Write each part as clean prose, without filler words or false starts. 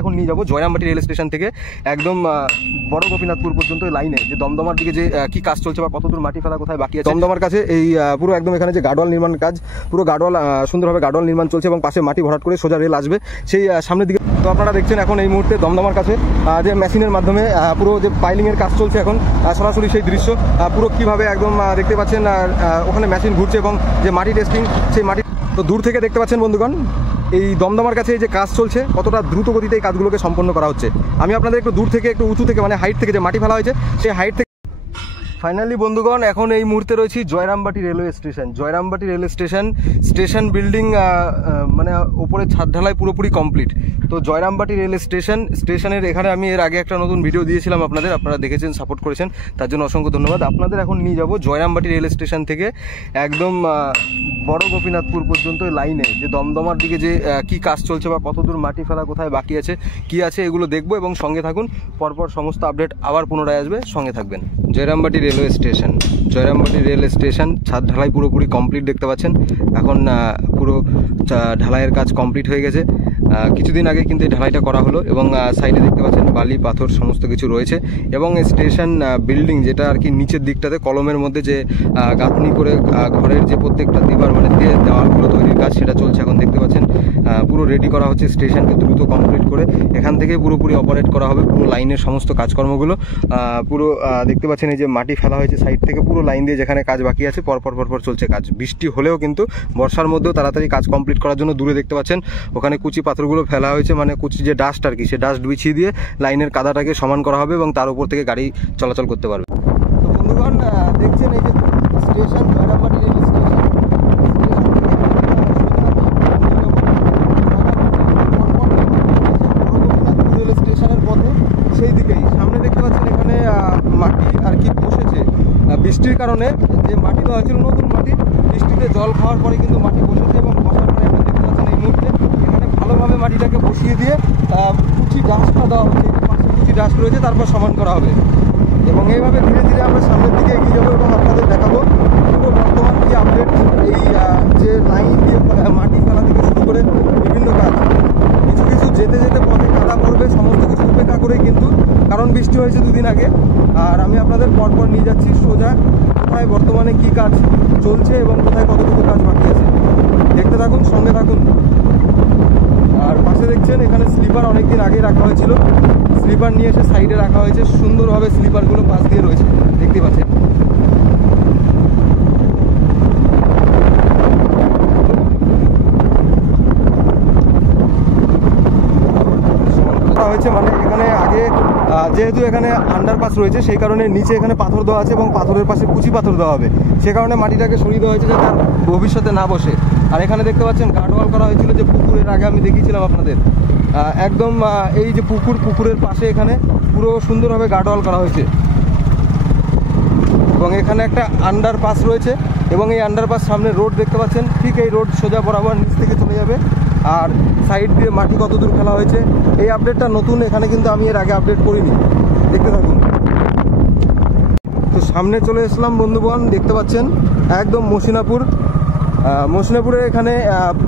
এখন নিয়ে যাবো জয়রামবাটি রেল স্টেশন থেকে একদম বড় গোপীনাথপুর পর্যন্ত লাইনে যে দমদমার দিকে যে কি কাজ চলছে বা কতদূর মাটি ফেলা কোথায় বাকি আছে। দমদমার কাছে এই পুরো একদম এখানে যে গার্ডওয়াল নির্মাণ কাজ, পুরো গার্ডওয়াল সুন্দরভাবে গার্ডওয়াল নির্মাণ চলছে এবং পাশে মাটি ভরাট করে সোজা রেল আসবে সেই সামনের দিকে। তো আপনারা দেখছেন এখন এই মুহূর্তে দমদমার কাছে যে মেশিনের মাধ্যমে পুরো যে পাইলিংয়ের কাজ চলছে এখন সরাসরি সেই দৃশ্য পুরো কীভাবে একদম দেখতে পাচ্ছেন। ওখানে মেশিন ঘুরছে এবং যে মাটি টেস্টিং সেই মাটি তো দূর থেকে দেখতে পাচ্ছেন বন্ধুগণ। এই দমদমার কাছে এই যে কাজ চলছে কতটা দ্রুত গতিতে এই কাজগুলোকে সম্পন্ন করা হচ্ছে। আমি আপনাদের একটু দূর থেকে একটু উঁচু থেকে মানে হাইট থেকে যে মাটি ফেলা হয়েছে সেই হাইট থেকে ফাইনালি বন্ধুগণ এখন এই মুহূর্তে রয়েছি Jayrambati railway station. Jayrambati railway station building মানে ওপরে ছাদ ঢালাই পুরোপুরি কমপ্লিট। তো জয়রামবাটি রেল স্টেশনের এখানে আমি এর আগে একটা নতুন ভিডিও দিয়েছিলাম আপনারা দেখেছেন, সাপোর্ট করেছেন, তার জন্য অসংখ্য ধন্যবাদ। আপনাদের এখন নিয়ে যাব জয়রামবাটি রেল স্টেশন থেকে একদম বড় গোপীনাথপুর পর্যন্ত লাইনে যে দমদমার দিকে যে কি কাজ চলছে বা কতদূর মাটি ফেলা কোথায় বাকি আছে কি আছে এগুলো দেখবো এবং সঙ্গে থাকুন। পরপর সমস্ত আপডেট আবার পুনরায় আসবে, সঙ্গে থাকবেন। Jayrambati railway station, Jayrambati rail station ছাদ ঢালাই পুরোপুরি কমপ্লিট দেখতে পাচ্ছেন। এখন পুরো ঢালাইয়ের কাজ কমপ্লিট হয়ে গেছে। কিছুদিন আগে কিন্তু এই ঢালাইটা করা হলো এবং সাইডে দেখতে পাচ্ছেন বালি পাথর সমস্ত কিছু রয়েছে এবং স্টেশন বিল্ডিং যেটা আর কি নিচের দিকটাতে কলমের মধ্যে যে গাঁথনি করে ঘরের যে প্রত্যেকটা দিবার মানে দেওয়ালগুলো তৈরির কাজ সেটা চলছে এখন দেখতে পাচ্ছেন। পুরো রেডি করা হচ্ছে স্টেশনকে দ্রুত কমপ্লিট করে এখান থেকে পুরোপুরি অপারেট করা হবে পুরো লাইনের সমস্ত কাজকর্মগুলো। পুরো দেখতে পাচ্ছেন এই যে মাটি ফেলা হয়েছে সাইড থেকে পুরো লাইন দিয়ে যেখানে কাজ বাকি আছে পরপর চলছে কাজ। বৃষ্টি হলেও কিন্তু বর্ষার মধ্যেও তাড়াতাড়ি কাজ কমপ্লিট করার জন্য দূরে দেখতে পাচ্ছেন ওখানে কুচি পাথরগুলো ফেলা হয়েছে, মানে কুচি যে ডাস্ট আর কি সে ডাস্ট বিছিয়ে দিয়ে লাইনের কাদাটাকে সমান করা হবে এবং তার উপর থেকে গাড়ি চলাচল করতে পারবে। তো বন্ধুগণ দেখছেন এই যে station Jayrambati rail station rail স্টেশনের পথে সেই দিকেই সামনে দেখতে পাচ্ছেন এখানে মাটি আর কি বসেছে বৃষ্টির কারণে। যে মাটি দেওয়া হয়েছিল নতুন মাটি, বৃষ্টিতে জল খাওয়ার পরে কিন্তু মাটি বসেছে এবং বসার পরে আপনারা দেখতে পাচ্ছেন এই মুহূর্তে এখানে ভালোভাবে মাটিটাকে বসিয়ে দিয়ে কুচি ডাস্টটা দেওয়া হচ্ছে, পাশে কুচি ডাস্ট রয়েছে তারপর সমান করা হবে এবং এইভাবে ধীরে ধীরে আমরা সামনের দিকে এগিয়ে যাবো এবং আপনাদের দেখাবো পুরো বর্তমান কি আপডেট এই যে লাইন দিয়ে মাটি ফেলা থেকে শুরু করে বিভিন্ন কাজ। কিছু যেতে যেতে পথে কাদা পড়বে, সমস্ত কিছু উপেক্ষা করেই কিন্তু, কারণ বৃষ্টি হয়েছে দুদিন আগে। আর আমি আপনাদের পরপর নিয়ে যাচ্ছি সোজা কোথায় বর্তমানে কি কাজ চলছে এবং কোথায় কতটুকু কাজ বাকি আছে। দেখতে থাকুন, সঙ্গে থাকুন। আর পাশে দেখছেন এখানে স্লিপার অনেকদিন আগে রাখা হয়েছিল, স্লিপার নিয়ে এসে সাইডে রাখা হয়েছে, সুন্দরভাবে স্লিপারগুলো পাশ দিয়ে রয়েছে দেখতে পাচ্ছেন। হয়েছে মানে এখানে আগে যেহেতু এখানে আন্ডারপাস রয়েছে সেই কারণে নিচে এখানে পাথর দেওয়া আছে এবং পাথরের পাশে কুচি পাথর দেওয়া হবে, সে কারণে মাটিটাকে সরিয়ে দেওয়া হয়েছে যাতে তার ভবিষ্যতে না বসে। আর এখানে দেখতে পাচ্ছেন গার্ডওয়াল করা হয়েছিল যে পুকুরের আগে আমি দেখিয়েছিলাম আপনাদের, একদম এই যে পুকুরের পাশে এখানে পুরো সুন্দরভাবে গার্ডওয়াল করা হয়েছে এবং এখানে একটা আন্ডারপাস রয়েছে এবং এই আন্ডারপাস সামনে রোড দেখতে পাচ্ছেন, ঠিক এই রোড সোজা বরাবর নিচ থেকে চলে যাবে। আর সাইড দিয়ে মাটি কতদূর ফেলা হয়েছে এই আপডেটটা নতুন, এখানে কিন্তু আমি এর আগে আপডেট করিনি, দেখতে থাকুন। তো সামনে চলে এসলাম বন্ধুগণ, দেখতে পাচ্ছেন একদম মসিনাপুরে এখানে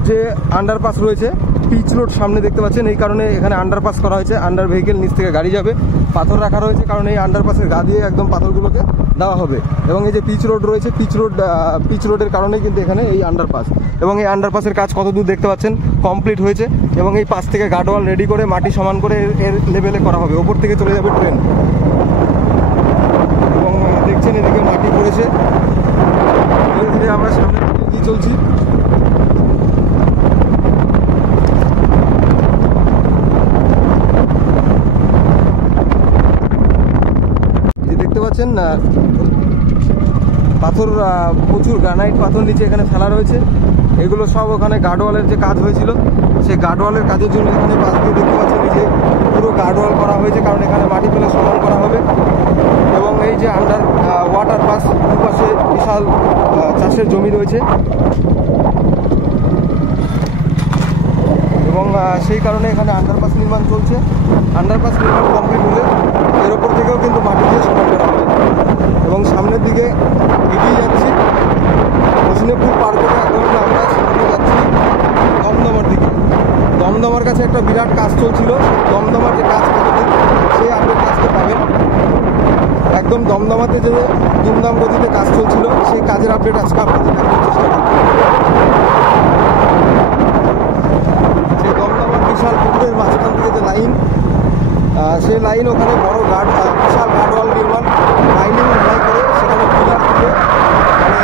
যে আন্ডারপাস রয়েছে পিচ রোড সামনে দেখতে পাচ্ছেন, এই কারণে এখানে আন্ডারপাস করা হয়েছে, আন্ডার ভেহিকেল নিচ থেকে গাড়ি যাবে, পাথর রাখা রয়েছে কারণ এই আন্ডারপাসের গা দিয়ে একদম পাথরগুলোকে দেওয়া হবে এবং এই যে পিচ রোড রয়েছে পিচ রোডের কারণে কিন্তু এখানে এই আন্ডারপাস এবং এই আন্ডারপাসের কাজ কতদূর দেখতে পাচ্ছেন কমপ্লিট হয়েছে এবং এই পাশ থেকে গার্ডওয়াল রেডি করে মাটি সমান করে এর লেভেলে করা হবে, ওপর থেকে চলে যাবে ট্রেন এবং দেখছেন এদিকে মাটি পড়েছে। ধীরে ধীরে আমরা সামনের দিকে এগিয়ে চলছি। দেখতে পাচ্ছেন পাথর প্রচুর গ্রানাইট পাথর নিচে এখানে ফেলা রয়েছে, এগুলো সব ওখানে গার্ডওয়ালের যে কাজ হয়েছিল সেই গার্ডওয়ালের কাজের জন্য এখানে পাশ দিয়ে দেখতে পাচ্ছেন নিচে পুরো গার্ডওয়াল করা হয়েছে কারণ এখানে মাটি ফেলে সমান করা হবে এবং এই যে আন্ডার ওয়াটার পাস দুপাশে বিশাল চাষের জমি রয়েছে এবং সেই কারণে এখানে আন্ডারপাস নির্মাণ চলছে। আন্ডারপাস নির্মাণ কমপ্লিট হলে এর ওপর থেকেও কিন্তু মাটি দিয়ে সমান করা হবে এবং সামনের দিকে এগিয়ে যাচ্ছি। মসিনাপুর পার করে এখন আমরা সামনে যাচ্ছি দমদমার দিকে। দমদমার কাছে একটা বিরাট কাজ চলছিল, দমদমার যে কাজ কতদিন সেই আপডেট আজকে পাবেন। একদম দমদমাতে যে দুমদাম গতিতে কাজ চলছিল সেই কাজের আপডেট আজকে আপনাদের দেখানোর চেষ্টা করব। সেই দমদমার বিশাল পুকুরের মাঝখান থেকে যে লাইন, সেই লাইন ওখানে বড় বিশাল গার্ডওয়াল নির্মাণ, লাইনিং ঢালাই করে সেখানে পিলার থেকে মানে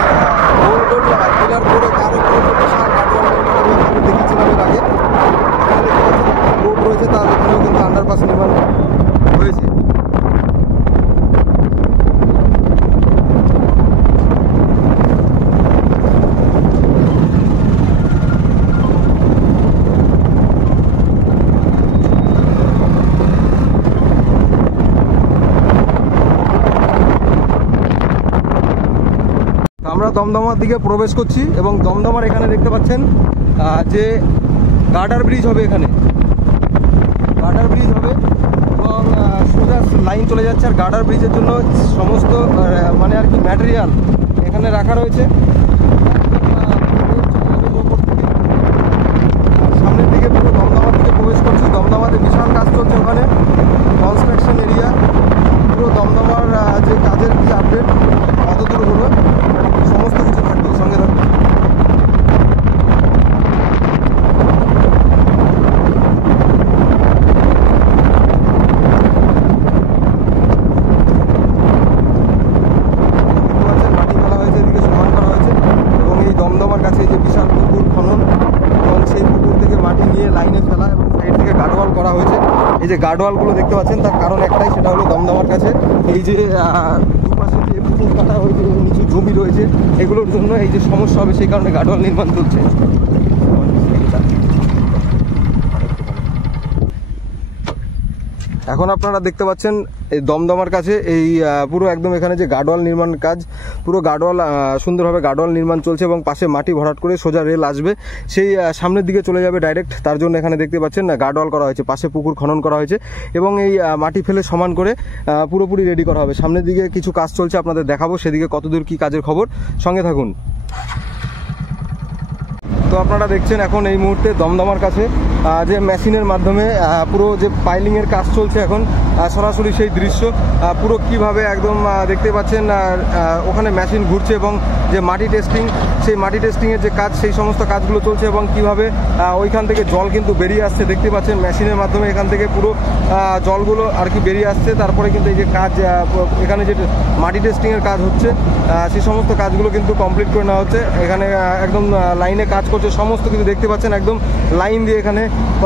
গোল গোল পিলার করে তার উপরে বিশাল গার্ডওয়াল নির্মাণ আমি আপনাদের দেখিয়েছিলাম এর আগে। এখানে রোড রয়েছে, তার এখানেও কিন্তু আন্ডারপাস নির্মাণ হয়েছে। আমরা দমদমার দিকে প্রবেশ করছি এবং দমদমার এখানে দেখতে পাচ্ছেন যে গার্ডার ব্রিজ হবে, এখানে গার্ডার ব্রিজ হবে এবং সোজা লাইন চলে যাচ্ছে। আর গার্ডার ব্রিজের জন্য সমস্ত মানে আর কি ম্যাটেরিয়াল এখানে রাখা রয়েছে। সামনের দিকে পুরো দমদমার দিকে প্রবেশ করছি। দমদমাতে বিশাল কাজ চলছে, ওখানে কনস্ট্রাকশন এরিয়া। পুরো দমদমার যে কাজের কি আপডেট কত দূর হলো সমস্ত কিছু থাকবে, সঙ্গে থাকবে। মাটি ফেলা হয়েছে, এদিকে সমান করা হয়েছে এবং এই দমদমার কাছে যে বিশাল পুকুর খনন এবং সেই পুকুর থেকে মাটি নিয়ে লাইনে ফেলা এবং সাইড থেকে গার্ডওয়াল করা হয়েছে। এই যে গার্ডওয়ালগুলো দেখতে পাচ্ছেন তার কারণ একটাই, সেটা হলো দমদমার কাছে এই যে দুপাশে যে পুকুর কাটা হয়েছে, নিচু জমি রয়েছে, এগুলোর জন্য এই যে সমস্যা হবে সেই কারণে গার্ডওয়াল নির্মাণ চলছে। এখন আপনারা দেখতে পাচ্ছেন এই দমদমার কাছে এই পুরো একদম এখানে যে গার্ডওয়াল নির্মাণ কাজ, পুরো গার্ডওয়াল সুন্দরভাবে গার্ডওয়াল নির্মাণ চলছে এবং পাশে মাটি ভরাট করে সোজা রেল আসবে, সেই সামনের দিকে চলে যাবে ডাইরেক্ট। তার জন্য এখানে দেখতে পাচ্ছেন গার্ডওয়াল করা হয়েছে, পাশে পুকুর খনন করা হয়েছে এবং এই মাটি ফেলে সমান করে পুরোপুরি রেডি করা হবে। সামনের দিকে কিছু কাজ চলছে, আপনাদের দেখাবো সেদিকে কতদূর কি কাজের খবর, সঙ্গে থাকুন। তো আপনারা দেখছেন এখন এই মুহূর্তে দমদমার কাছে যে মেশিনের মাধ্যমে পুরো যে পাইলিংয়ের কাজ চলছে, এখন সরাসরি সেই দৃশ্য পুরো কিভাবে একদম দেখতে পাচ্ছেন। ওখানে মেশিন ঘুরছে এবং যে মাটি টেস্টিং, সেই মাটি টেস্টিংয়ের যে কাজ, সেই সমস্ত কাজগুলো চলছে এবং কিভাবে ওইখান থেকে জল কিন্তু বেরিয়ে আসছে দেখতে পাচ্ছেন মেশিনের মাধ্যমে। এখান থেকে পুরো জলগুলো আর কি বেরিয়ে আসছে, তারপরে কিন্তু এই যে কাজ এখানে যে মাটি টেস্টিংয়ের কাজ হচ্ছে সেই সমস্ত কাজগুলো কিন্তু কমপ্লিট করে নেওয়া হচ্ছে। এখানে একদম লাইনে কাজ করছে, সমস্ত কিছু দেখতে পাচ্ছেন একদম লাইন দিয়ে। এখানে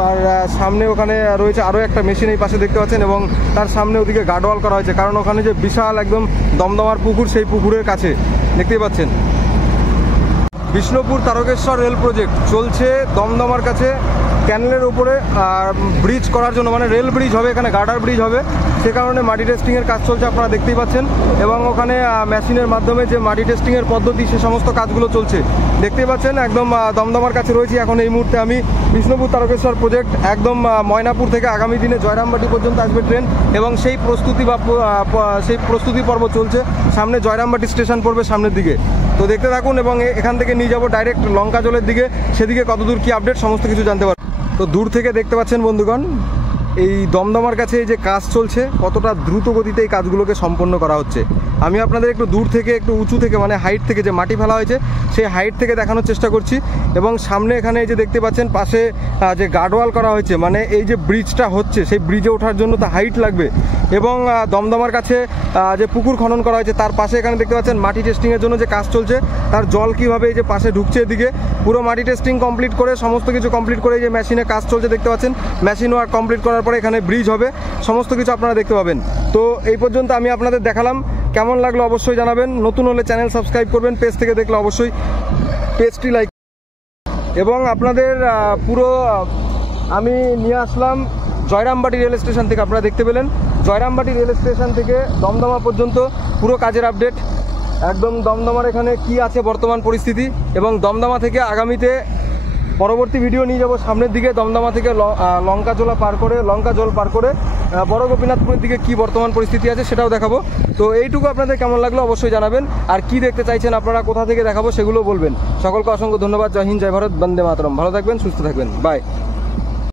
আর সামনে ওখানে রয়েছে আরও একটা মেশিন এই পাশে দেখতে পাচ্ছেন এবং তার সামনে ওদিকে গার্ডওয়াল করা হয়েছে, কারণ ওখানে যে বিশাল একদম দমদমার পুকুর, সেই পুকুরের কাছে দেখতেই পাচ্ছেন। বিষ্ণুপুর তারকেশ্বর রেল প্রজেক্ট চলছে দমদমার কাছে, ক্যানেলের উপরে ব্রিজ করার জন্য, মানে রেল ব্রিজ হবে, এখানে গার্ডার ব্রিজ হবে, সে কারণে মাটি টেস্টিংয়ের কাজ চলছে, আপনারা দেখতেই পাচ্ছেন। এবং ওখানে মেশিনের মাধ্যমে যে মাটি টেস্টিংয়ের পদ্ধতি, সে সমস্ত কাজগুলো চলছে দেখতেই পাচ্ছেন। একদম দমদমার কাছে রয়েছি এখন এই মুহূর্তে আমি। বিষ্ণুপুর তারকেশ্বর প্রজেক্ট একদম ময়নাপুর থেকে আগামী দিনে জয়রামবাটি পর্যন্ত আসবে ট্রেন এবং সেই প্রস্তুতি পর্ব চলছে। সামনে জয়রামবাটি স্টেশন পড়বে সামনের দিকে, তো দেখতে থাকুন এবং এখান থেকে নিয়ে যাবো ডাইরেক্ট লঙ্কা জলের দিকে, সেদিকে কতদূর কি আপডেট সমস্ত কিছু জানতে পারবেন। তো দূর থেকে দেখতে পাচ্ছেন বন্ধুগণ এই দমদমার কাছে এই যে কাজ চলছে, কতটা দ্রুত গতিতে এই কাজগুলোকে সম্পন্ন করা হচ্ছে। আমি আপনাদের একটু দূর থেকে, একটু উঁচু থেকে, মানে হাইট থেকে যে মাটি ফেলা হয়েছে সেই হাইট থেকে দেখানোর চেষ্টা করছি। এবং সামনে এখানে এই যে দেখতে পাচ্ছেন পাশে যে গার্ডওয়াল করা হয়েছে, মানে এই যে ব্রিজটা হচ্ছে সেই ব্রিজে ওঠার জন্য তো হাইট লাগবে। এবং দমদমার কাছে যে পুকুর খনন করা হয়েছে তার পাশে এখানে দেখতে পাচ্ছেন মাটি টেস্টিংয়ের জন্য যে কাজ চলছে, তার জল কীভাবে এই যে পাশে ঢুকছে এদিকে, পুরো মাটি টেস্টিং কমপ্লিট করে সমস্ত কিছু কমপ্লিট করে এই যে মেশিনে কাজ চলছে দেখতে পাচ্ছেন। মেশিন ওয়ার্ক কমপ্লিট করার পরে এখানে ব্রিজ হবে, সমস্ত কিছু আপনারা দেখতে পাবেন। তো এই পর্যন্ত আমি আপনাদের দেখালাম, কেমন লাগলো অবশ্যই জানাবেন। নতুন হলে চ্যানেল সাবস্ক্রাইব করবেন, পেজ থেকে দেখলে অবশ্যই পেজটি লাইক। এবং আপনাদের পুরো আমি নিয়ে আসলাম জয়রামবাটি রেল স্টেশন থেকে, আপনারা দেখতে পেলেন জয়রামবাটি রেল স্টেশন থেকে দমদমা পর্যন্ত পুরো কাজের আপডেট, একদম দমদমার এখানে কি আছে বর্তমান পরিস্থিতি। এবং দমদমা থেকে আগামীতে পরবর্তী ভিডিও নিয়ে যাব সামনের দিকে, দমদমা থেকে লঙ্কা জল পার করে বড় গোপীনাথপুরের দিকে কি বর্তমান পরিস্থিতি আছে সেটাও দেখাবো। তো এইটুকু আপনাদের কেমন লাগলো অবশ্যই জানাবেন, আর কি দেখতে চাইছেন আপনারা, কোথা থেকে দেখাবো সেগুলো বলবেন। সকলকে অসংখ্য ধন্যবাদ। জয় হিন্দ, জয় ভারত, বন্দে মাতরম। ভালো থাকবেন, সুস্থ থাকবেন, বাই।